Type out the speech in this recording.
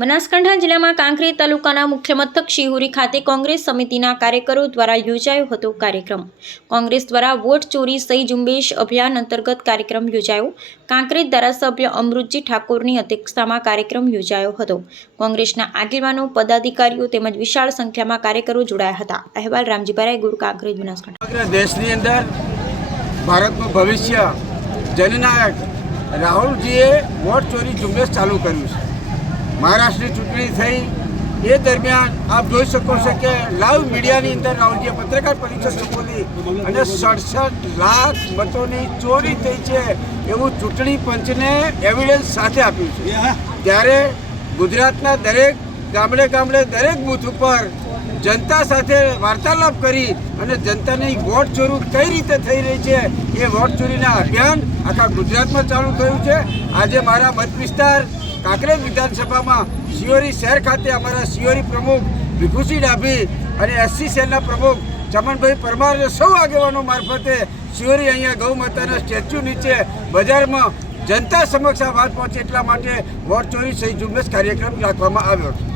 બનાસકાંઠા જિલ્લામાં કાંકરેજ તાલુકાના મુખ્ય મથક શિહુરી ખાતે કોંગ્રેસ સમિતિના કાર્યકરો દ્વારા યોજાયો હતો કાર્યક્રમ. કોંગ્રેસ દ્વારા વોટ ચોરી સહી ઝુંબેશ અભિયાન અંતર્ગત કાર્યક્રમ યોજાયો. કાંકરેજ ધારાસભ્ય અમૃતજી ઠાકોરની અધ્યક્ષતામાં કાર્યક્રમ યોજાયો હતો. કોંગ્રેસના આગેવાનો, પદાધિકારીઓ તેમજ વિશાળ સંખ્યામાં કાર્યકરો જોડાયા હતા. અહેવાલ રામજીભાઈ ગુરુ કાંકરેજ બનાસકાંઠા. દેશની અંદર ભારતનું ભવિષ્ય જનનાયક રાહુલજીએ વોટ ચોરી ઝુંબેશ ચાલુ કર્યું છે. મહારાષ્ટ્રની ચૂંટણી થઈ એ દરમિયાન આપ જોઈ શકો છો કે લાઈવ મીડિયાની અંદર રાહુલજીએ પત્રકાર પરિષદ સંબોધી અને સડસઠ લાખ મતોની ચોરી થઈ છે એવું ચૂંટણી પંચને એવિડન્સ સાથે આપ્યું છે. ત્યારે ગુજરાતના દરેક ગામડે ગામડે દરેક બૂથ ઉપર જનતા સાથે વાર્તાલાપ કરી અને જનતાની વોટ ચોરી કઈ રીતે થઈ રહી છે એ વોટ ચોરીના અભિયાન આખા ગુજરાતમાં ચાલુ થયું છે. આજે મારા મત વિસ્તાર કાંકરેજ વિધાનસભામાં શિયોરી શહેર ખાતે અમારા શિયોરી પ્રમુખ ભીખુસિંહ ડાભી અને એસસી સેલના પ્રમુખ ચમનભાઈ પરમાર સૌ આગેવાનો મારફતે શિયોરી અહીંયા ગૌ માતાના સ્ટેચ્યુ નીચે બજારમાં જનતા સમક્ષ આ વાત પહોંચે એટલા માટે વોટ ચોરી સહી ઝુંબેશ કાર્યક્રમ રાખવામાં આવ્યો છે